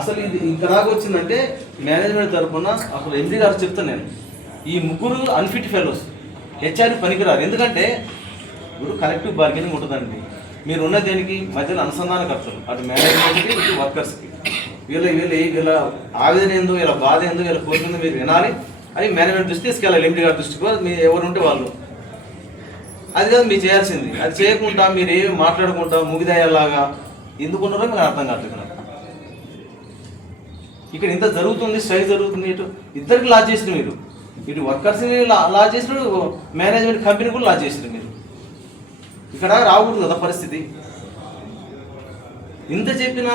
అసలు ఇది ఇంత దాకా వచ్చిందంటే మేనేజ్మెంట్ తరఫున అసలు ఎంజీ గారు చెప్తాను నేను ఈ ముగ్గురు అన్ఫిట్ ఫెలోస్ హెచ్ఆర్ పనికిరారు ఎందుకంటే ఇప్పుడు కలెక్టివ్ బార్గెనింగ్ ఉంటుందండి మీరు ఉన్న దేనికి మధ్యలో అనుసంధానకర్తలు అటు మేనేజ్మెంట్కి ఇటు వర్కర్స్కి వీళ్ళ వీళ్ళు వీళ్ళ ఆవేదన ఏందో వీళ్ళ బాధ ఏందో వీళ్ళ కోరుకుందో మీరు వినాలి అది మేనేజ్మెంట్ దృష్టి తీసుకెళ్ళాలి ఎండి గారి దృష్టికి మీ ఎవరు ఉంటే వాళ్ళు అది కాదు మీరు చేయాల్సింది అది చేయకుండా మీరు ఏమి మాట్లాడుకుంటా ముగిదయ్యేలాగా ఎందుకున్నారో మీకు అర్థం కావట్లేదు ఇక్కడ ఇంత జరుగుతుంది స్ట్రైక్ జరుగుతుంది ఇటు ఇద్దరికి లా చేసిన మీరు ఇటు వర్కర్స్ని లా చేసినాడు మేనేజ్మెంట్ కంపెనీ కూడా లా చేసిన మీరు ఇక్కడ రాకూడదు కదా పరిస్థితి ఇంత చెప్పినా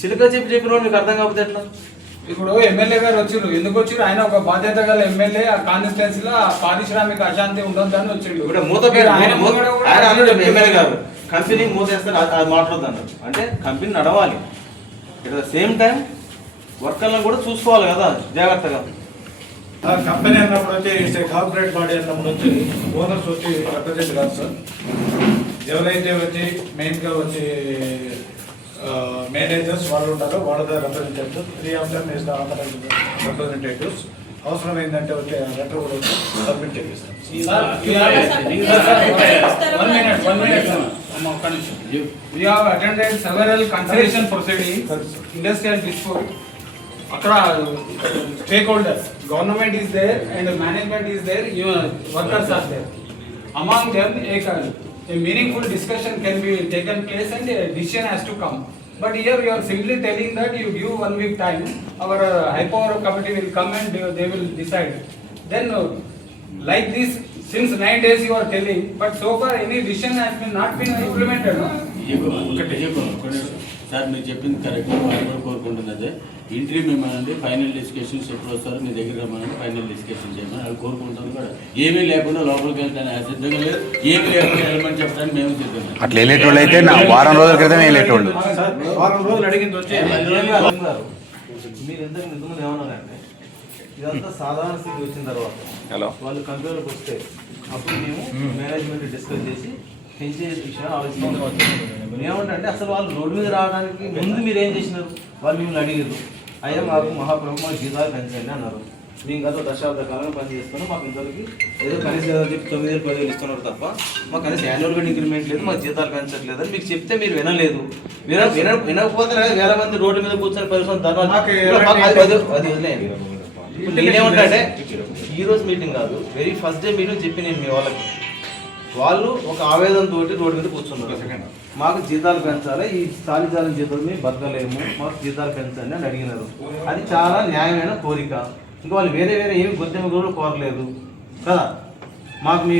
చిలుక చెప్పి చెప్పిన మీకు అర్థం కాకపోతే ఎట్లా ఇప్పుడు ఎమ్మెల్యే గారు వచ్చిండు ఎందుకు వచ్చిండు ఆయన ఒక బాధ్యత గల ఎమ్మెల్యే ఆ కాన్స్టిట్యున్సీ లో పారిశ్రామిక అశాంతి ఉండొద్దని వచ్చిండు ఇప్పుడు మూత ఆయన ఎమ్మెల్యే గారు కంపెనీ మూత వేస్తారు అది అంటే కంపెనీ నడవాలి ఇక్కడ సేమ్ టైం వర్కర్లను కూడా చూసుకోవాలి కదా జాగ్రత్తగా కంపెనీ అన్నప్పుడు వచ్చి ఇట్స్ కార్పొరేట్ బాడీ అన్నప్పుడు వచ్చి ఓనర్స్ వచ్చి రిప్రజెంట్ కాదు సార్ ఎవరైతే వచ్చి మెయిన్గా వచ్చి మేనేజర్స్ వాళ్ళు ఉంటారో వాళ్ళ representatives three of them is representatives అవసరం ఏంటంటే వచ్చి లెటర్ కూడా సబ్మిట్ చేపిస్తాం We have attended several conservation అక్కడ stakeholders government is there and management is there workers are there among them a meaningful discussion can be taken place and decision has to come but here you are simply telling that you give one week time our high power committee will come and they will decide then like this since nine days you are telling but so far any decision has been not been implemented no? ఒకటి sir మీరు చెప్పింది correct మేము కూడా కోరుకుంటున్నది interview ఇమ్మనండి final discussions ఎప్పుడు వస్తారు మీ దగ్గర రమ్మనండి ఫైనల్ డిస్కషన్ చేయమని అది కోరుకుంటాం కూడా ఏమీ లేకుండా లోపలికి వెళ్ళడానికి సిద్ధంగా లేదు ఏమి లేకుండా వెళ్ళమని చెప్తాను మేము సిద్ధంగా అయితే వారం రోజుల క్రితం వారం రోజులు మీరు ఇదంతా సాధారణ స్థితి వచ్చిన తర్వాత వాళ్ళు కంప్యూటర్కి వస్తే అప్పుడు మేము మేనేజ్మెంట్ డిస్కస్ చేసి పెంచే విషయం ఆలోచిస్తుంది ఏమంటే అసలు వాళ్ళు రోడ్డు మీద రావడానికి ముందు మీరు ఏం చేసినారు వాళ్ళు మిమ్మల్ని అడిగారు అయ్యా మాకు మహాప్రభు జీతాలు పెంచండి అన్నారు మేము గత దశాబ్ద కాలంలో పనిచేస్తాను మాకు ఇంతవరకు ఏదో కనీసం చెప్పి తొమ్మిది వేలు పదివేలు ఇస్తున్నారు తప్ప మాకు కనీస యాన్యువల్గా ఇంక్రిమెంట్ లేదు మాకు జీతాలు పెంచట్లేదు అని మీకు చెప్తే మీరు వినలేదు విన విన వినకపోతే వేల మంది రోడ్డు మీద కూర్చొని పరిశ్రమ తర్వాత నేనేమంటే ఈ రోజు మీటింగ్ కాదు వెరీ ఫస్ట్ డే మీటింగ్ చెప్పి నేను మీ వాళ్ళకి వాళ్ళు ఒక ఆవేదనతో రోడ్డు మీద కూర్చున్నారు మాకు జీతాలు పెంచాలి ఈ స్థానిక జాలం జీతాలు మేము బతకలేము మాకు జీతాలు పెంచాలి అని అడిగినారు అది చాలా న్యాయమైన కోరిక ఇంకా వాళ్ళు వేరే వేరే ఏమి గుర్తింపు కూడా కోరలేదు కదా మాకు మీ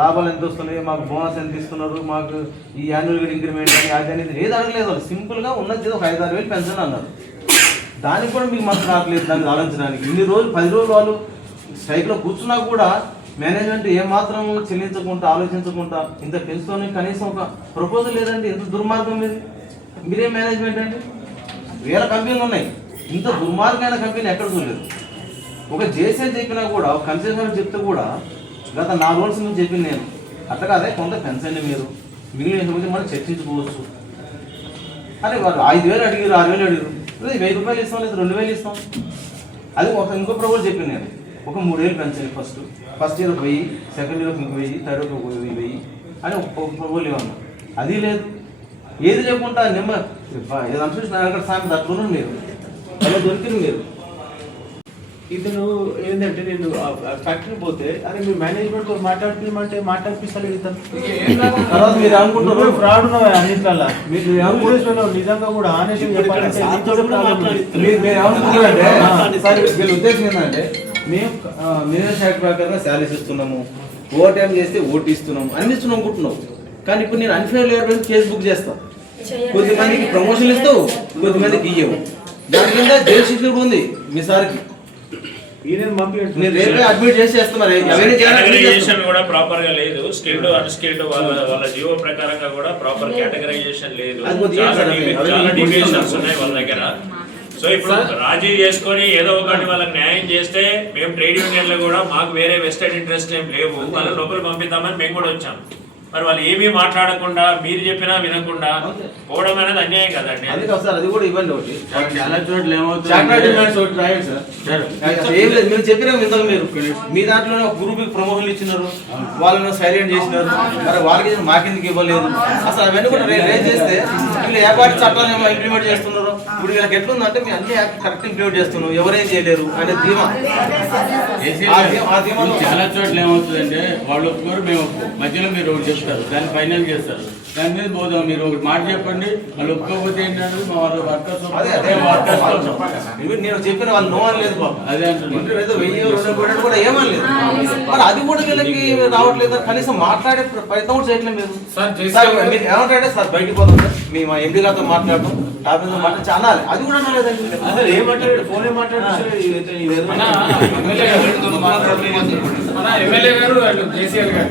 లాభాలు ఎంత వస్తున్నాయి మాకు బోనస్ ఎంత ఇస్తున్నారు మాకు ఈ యాన్యువల్ ఇంక్రిమెంట్ అని అది అనేది ఏది అడగలేదు వాళ్ళు సింపుల్గా ఉన్నది ఒక ఐదు ఆరు వేలు పెంచండి అన్నారు దానికి కూడా మీకు మనసు రావట్లేదు దాన్ని ఆలోచించడానికి ఇన్ని రోజులు పది రోజులు వాళ్ళు స్ట్రైక్లో కూర్చున్నా కూడా మేనేజ్మెంట్ ఏమాత్రం చెల్లించకుండా ఆలోచించకుండా ఇంత పెంచుతోనే కనీసం ఒక ప్రపోజల్ లేదండి ఎంత దుర్మార్గం ఇది మీరే మేనేజ్మెంట్ అండి వేల కంపెనీలు ఉన్నాయి ఇంత దుర్మార్గమైన కంపెనీ ఎక్కడ చూడలేదు ఒక జేసే చెప్పినా కూడా ఒక కన్సెషన్ చెప్తే కూడా గత నాలుగు రోజుల నుంచి చెప్పింది నేను అట్లా కాదే కొంత పెంచండి మీరు మిగిలిన గురించి మనం చర్చించుకోవచ్చు అరే వాళ్ళు ఐదు వేలు అడిగారు ఆరు వేలు అడిగారు వెయ్యి రూపాయలు ఇస్తాం లేదు రెండు వేలు ఇస్తాం అది ఒక ఇంకో ప్రభుత్వం చెప్పింది నేను ఒక మూడు వేలు పెంచాలి ఫస్ట్ ఫస్ట్ ఇయర్ వెయ్యి సెకండ్ ఇయర్ ఇంకో వెయ్యి థర్డ్ ఒక వెయ్యి అని ఒక ఒక్కళ్ళు ఇవ్వండి అది లేదు ఏది లేకుండా నిమ్మ ఏదో అనుసరించిన అక్కడ సాయం దక్కును మీరు అలా దొరికింది మీరు ఇతను ఏంటంటే నేను ఫ్యాక్టరీ పోతే అరే మీ మేనేజ్మెంట్ తో మాట్లాడుతున్నామంటే మాట్లాడిపిస్తాడు ఇతను తర్వాత మీరు అనుకుంటారు ఫ్రాడ్ అన్నిట్లలో మీరు అనుకుంటున్నావు నిజంగా కూడా ఆనేషన్ చెప్పాలంటే మీరు ఏమనుకుంటున్నారంటే వీళ్ళ ఉద్దేశం ఏంటంటే మేము మినిమం శాఖ ప్రకారం శాలరీస్ ఇస్తున్నాము ఓవర్ టైం చేస్తే ఓటు ఇస్తున్నాము అన్ని ఇస్తున్నాం అనుకుంటున్నావు కానీ ఇప్పుడు నేను అన్ఫేర్ లేబర్ బుక్ చేస్తాను కొద్దిమందికి ప్రమోషన్ ఇస్తావు కొద్దిమందికి ఇయ్యవు దాని కింద జైలు శిక్షలు కూడా ఉంది మీ సార్కి కూడా ప్రాపర్ గా లేదు వాళ్ళ వాళ్ళ జీవో ప్రకారంగా కూడా ప్రాపర్ కేటగరైజేషన్ లేదు చాలా ఉన్నాయి వాళ్ళ దగ్గర సో ఇప్పుడు రాజీ చేసుకొని ఏదో ఒకటి వాళ్ళకి న్యాయం చేస్తే మేము ట్రేడ్ యూనియన్లు కూడా మాకు వేరే వెస్టెడ్ ఇంట్రెస్ట్ ఏం లేవు వాళ్ళ లోపల పంపిద్దామని మేము కూడా వచ్చాం మరి వాళ్ళు ఏమీ మాట్లాడకుండా మీరు చెప్పినా వినకుండా పోవడం అనేది అన్యాయం కదండి అది అది కూడా ఇవ్వండి ఒకటి ఏం లేదు మీరు చెప్పిన ఇంత మీరు మీ దాంట్లో ఒక గ్రూప్ ప్రమోషన్లు ఇచ్చినారు వాళ్ళని సైలెంట్ చేసినారు మరి వాళ్ళకి మాకెందుకు ఇవ్వలేదు అసలు అవన్నీ కూడా రేజ్ చేస్తే వీళ్ళు ఏ చట్టాలు ఇంప్లిమెంట్ చేస్తున్నారు ఇప్పుడు ఎట్లుంది అంటే మీ అన్ని యాప్ కరెక్ట్ ఇంక్లూడ్ చేస్తున్నావు ఎవరేం చేయలేరు అనే ధీమా చాలా చోట్ల ఏమవుతుందంటే వాళ్ళు ఒప్పుకోరు మేము మధ్యలో మీరు చేస్తారు దాన్ని ఫైనల్ చేస్తారు దాని మీద పోదాం మీరు ఒకటి మాట చెప్పండి వాళ్ళు ఒప్పుకోకపోతే ఏంటంటే మా వాళ్ళు వర్కర్స్ నేను చెప్పిన వాళ్ళు నో అనలేదు బాబు అదే అంటే వెయ్యి రెండు కోట్లు కూడా ఏమనలేదు మరి అది కూడా వీళ్ళకి రావట్లేదు కనీసం మాట్లాడే ప్రయత్నం కూడా చేయట్లేదు మీరు మీరు ఏమంటారంటే సార్ బయటికి పోదాం సార్ మీ మా ఎండి గారితో మాట్లాడటం టాపిక్ మాట్లాడి చాలా అది కూడా అనలేదండి ఫోన్ ఏం మాట్లాడాడు కేసీఆర్ గారు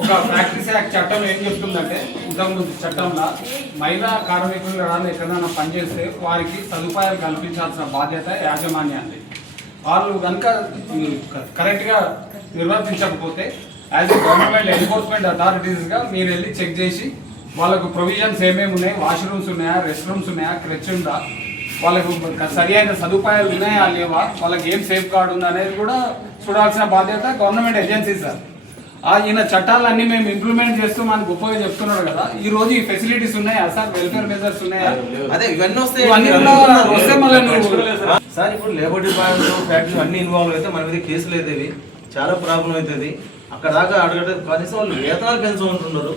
ఒక ఫ్యాక్టరీస్ యాక్ట్ చట్టం ఏం చెప్తుందంటే ఇంతకుముందు చట్టంలో మహిళా కార్మికులు ఎక్కడైనా పనిచేస్తే వారికి సదుపాయాలు కల్పించాల్సిన బాధ్యత యాజమాన్యాన్ని వాళ్ళు కనుక కరెక్ట్గా నిర్వర్తించకపోతే యాజ్ ఎ గవర్నమెంట్ ఎన్ఫోర్స్మెంట్ అథారిటీస్గా మీరు వెళ్ళి చెక్ చేసి వాళ్ళకు ప్రొవిజన్స్ ఏమేమి ఉన్నాయి వాష్రూమ్స్ ఉన్నాయా రెస్ట్ రూమ్స్ ఉన్నాయా క్రెచ్ ఉందా వాళ్ళకు సరి అయిన సదుపాయాలు ఉన్నాయా లేవా వాళ్ళకి ఏం సేఫ్ గార్డ్ ఉందా అనేది కూడా చూడాల్సిన బాధ్యత గవర్నమెంట్ ఏజెన్సీ సార్ ఈయన చట్టాలన్నీ మేము ఇంప్లిమెంట్ చేస్తూ మనకు గొప్పగా చెప్తున్నాడు కదా ఈ రోజు ఈ ఫెసిలిటీస్ ఉన్నాయా సార్ వెల్ఫేర్ మెజర్స్ ఉన్నాయా అదే ఇవన్నీ వస్తాయి సార్ ఇప్పుడు లేబర్ డిపార్ట్మెంట్ ఫ్యాక్టరీ అన్ని ఇన్వాల్వ్ అయితే మన మీద కేసులు అవుతుంది చాలా ప్రాబ్లం అవుతుంది అక్కడ దాకా అడగడం కనీసం వాళ్ళు వేతనాలు పెంచుకుంటున్నారు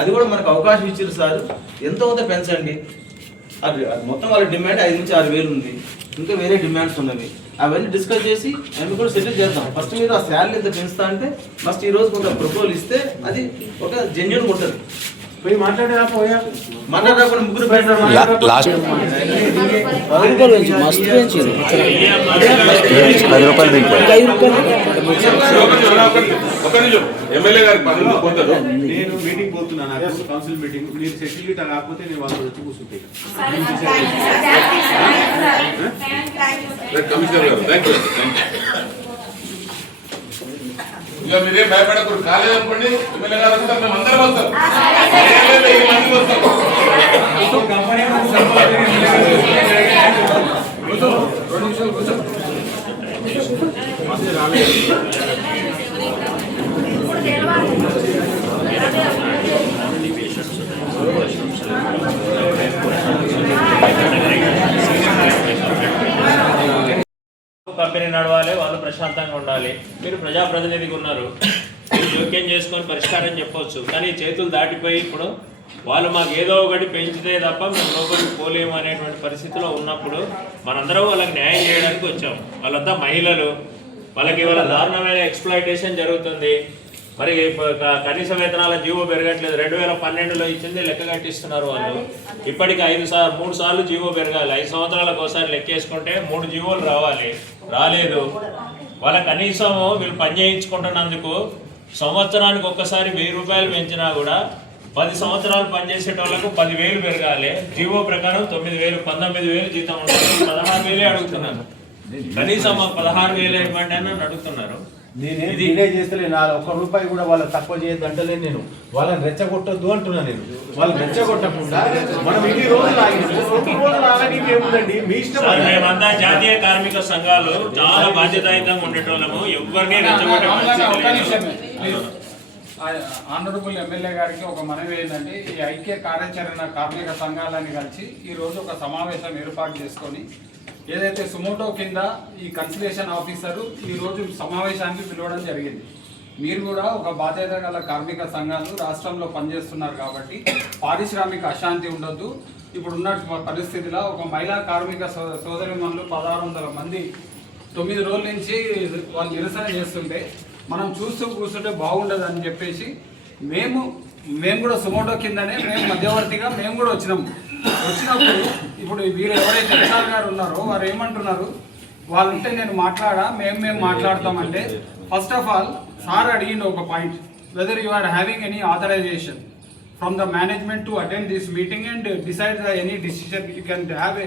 అది కూడా మనకు అవకాశం ఇచ్చారు సార్ ఎంత కొంత పెంచండి అది మొత్తం వాళ్ళ డిమాండ్ ఐదు నుంచి ఆరు వేలు ఉంది ఇంకా వేరే డిమాండ్స్ ఉన్నవి అవన్నీ డిస్కస్ చేసి అవి కూడా సెటిల్ చేద్దాం ఫస్ట్ మీరు ఆ శాలరీ ఎంత పెంచుతా అంటే ఫస్ట్ ఈ రోజు కొంత ప్రపోజల్ ఇస్తే అది ఒక జెన్యున్ ఉంటుంది పోయి మాట్లాడేలా పోయా మాట్లాడకుండా ముగ్గురు మస్తు ఒక నిమిషం ఎమ్మెల్యే గారి నేను మీటింగ్ పోతున్నా నాకు కౌన్సిల్ మీటింగ్ మీరు సెటిల్ గిట్ రాకపోతే నేను వాళ్ళతో వచ్చి కూర్చుంటాను కమిషనర్ గారు థ్యాంక్ యూ ఇక మీరేం భయపడకూడదు కాలేదనుకోండి ఎమ్మెల్యే గారు వస్తారు మేము అందరం వస్తాం మంది రెండు నిమిషాలు కూర్చో కంపెనీ నడవాలి వాళ్ళు ప్రశాంతంగా ఉండాలి మీరు ప్రజాప్రతినిధిగా ఉన్నారు మీరు జోక్యం చేసుకొని పరిష్కారం చెప్పవచ్చు కానీ చేతులు దాటిపోయి ఇప్పుడు వాళ్ళు మాకు ఏదో ఒకటి పెంచితే తప్ప మేము లోపలికి పోలేము అనేటువంటి పరిస్థితిలో ఉన్నప్పుడు మనందరం వాళ్ళకి న్యాయం చేయాలి వచ్చాం వాళ్ళంతా మహిళలు వాళ్ళకి ఇవాళ దారుణమైన ఎక్స్ప్లాయిటేషన్ జరుగుతుంది మరి కనీస వేతనాల జీవో పెరగట్లేదు రెండు వేల పన్నెండులో ఇచ్చింది లెక్క కట్టిస్తున్నారు వాళ్ళు ఇప్పటికి ఐదు సార్లు మూడు సార్లు జీవో పెరగాలి ఐదు సంవత్సరాలకు ఒకసారి లెక్కేసుకుంటే మూడు జీవోలు రావాలి రాలేదు వాళ్ళ కనీసం వీళ్ళు పని చేయించుకుంటున్నందుకు సంవత్సరానికి ఒక్కసారి వెయ్యి రూపాయలు పెంచినా కూడా పది సంవత్సరాలు పనిచేసేటోళ్లకు పదివేలు పెరగాలి జీవో ప్రకారం తొమ్మిది వేలు పంతొమ్మిది వేలు జీతం ఉంటుంది పదహారు వేలే అడుగుతున్నాను కనీసం పదహారు వేలు ఇవ్వండి అని అడుగుతున్నారు నేనేం డిలే చేస్తలే నా ఒక్క రూపాయి కూడా వాళ్ళు తక్కువ చేయొద్దు అంటలే నేను వాళ్ళని రెచ్చగొట్టద్దు అంటున్నా నేను వాళ్ళు రెచ్చగొట్టకుండా మనం ఇన్ని రోజులు మీ ఇష్టం జాతీయ కార్మిక సంఘాలు చాలా బాధ్యతాయుతంగా ఉండేటోళ్ళము ఎవరిని ఆనరబుల్ ఎమ్మెల్యే గారికి ఒక మనవి ఏంటంటే ఈ ఐక్య కార్యాచరణ కార్మిక సంఘాలని కలిసి ఈరోజు ఒక సమావేశం ఏర్పాటు చేసుకొని ఏదైతే సుమోటో కింద ఈ కన్సిలేషన్ ఆఫీసరు ఈరోజు సమావేశానికి పిలవడం జరిగింది మీరు కూడా ఒక బాధ్యత గల కార్మిక సంఘాలు రాష్ట్రంలో పనిచేస్తున్నారు కాబట్టి పారిశ్రామిక అశాంతి ఉండొద్దు ఇప్పుడున్న పరిస్థితిలో ఒక మహిళా కార్మిక సోదరి మనులు పదహారు వందల మంది తొమ్మిది రోజుల నుంచి వాళ్ళు నిరసన చేస్తుంటే మనం చూస్తూ కూర్చుంటే బాగుండదు అని చెప్పేసి మేము మేము కూడా సుమోటో కిందనే మేము మధ్యవర్తిగా మేము కూడా వచ్చినాము వచ్చినప్పుడు ఇప్పుడు వీరు ఎవరైతే ఎస్ఆర్ గారు ఉన్నారో వారు ఏమంటున్నారు వాళ్ళు ఉంటే నేను మాట్లాడా మేము మేము మాట్లాడతామంటే ఫస్ట్ ఆఫ్ ఆల్ సార్ అడిగిండు ఒక point whether you are having any authorisation from the management to attend this meeting and decide the any decision you can have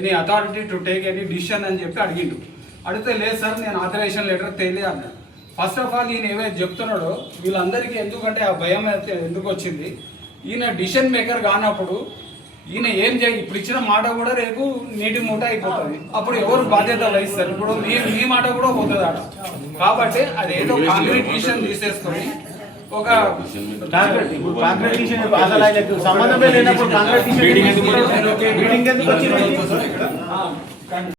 any authority to take any decision అని చెప్పి అడిగిండు అడిగితే లేదు sir నేను authorisation letter తెలియదు అన్నాను first of all ఈయన ఏమైతే చెప్తున్నాడో వీళ్ళందరికీ ఎందుకంటే ఆ భయం అయితే ఎందుకు వచ్చింది ఈయన డిసిషన్ మేకర్ కానప్పుడు ఈయన ఏం చేయి ఇప్పుడు ఇచ్చిన మాట కూడా రేపు నీటి మూట అయిపోతుంది అప్పుడు ఎవరు బాధ్యత వహిస్తారు ఇప్పుడు మీ మీ మాట కూడా పోతుంది అట కాబట్టి ఏదో కాంక్రీట్ డిసిషన్ తీసేసుకొని ఒక సంబంధమే లేనప్పుడు